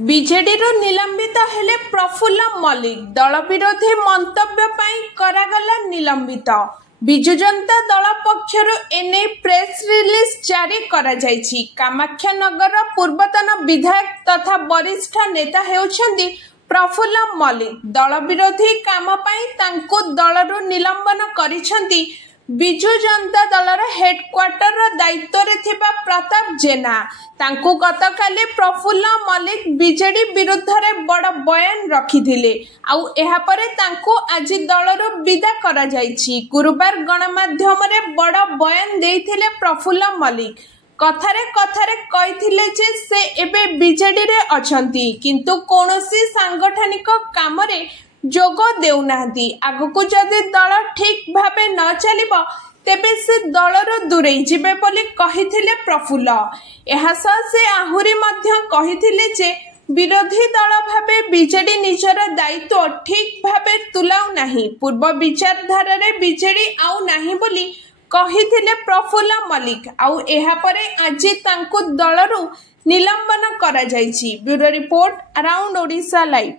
BJD निलंबित हेले प्रफुल्ल मल्लिक दल विरोधी मंतव्य करागला निलंबित। बिजु जनता दल पक्षर एने प्रेस रिलीज जारी करा जायछि। कामाख्यानगर पूर्वतन विधायक तथा वरिष्ठ नेता हेउछन्ति प्रफुल्ल मल्लिक। दल विरोधी काम पई तांको दलरु निलंबन करिसन्ति बिजु जनता दलर हेडक्वार्टर दायित्व रे थिबा प्रताप जेना। तांको गतकाली प्रफुल्ल मल्लिक बीजेडी विरुद्ध रे बड़ बयान रखिथिले आउ एहा परे तांको आज दलरु विदा करा जायछि। गुरुवार गणमाध्यम रे बड़ बयान देइथिले प्रफुल्ल मल्लिक। कथारे कथारे कहिथिले जे से एबे बीजेडी रे अछंती किंतु कोनोसी सांगठनिक काम रे जोग देउनाहंती। आगको जदि दल ठीक भाबे न चलिबो तेबे से दलरो दूरेई जिबे बोली कहिथिले प्रफुल्ल। एहा से आहुरी मध्य कहिथिले जे विरोधी दल भाबे बीजेडी निजर दायित्व ठीक भाबे तुलाउ नाही। पूर्व विचारधारा रे बीजेडी आउ नाही बोली कहिथिले प्रफुल्ल मल्लिक। आउ एहा परे आज तांको दलरू निलंबन करा जायछि। Bureau report around Odisha live.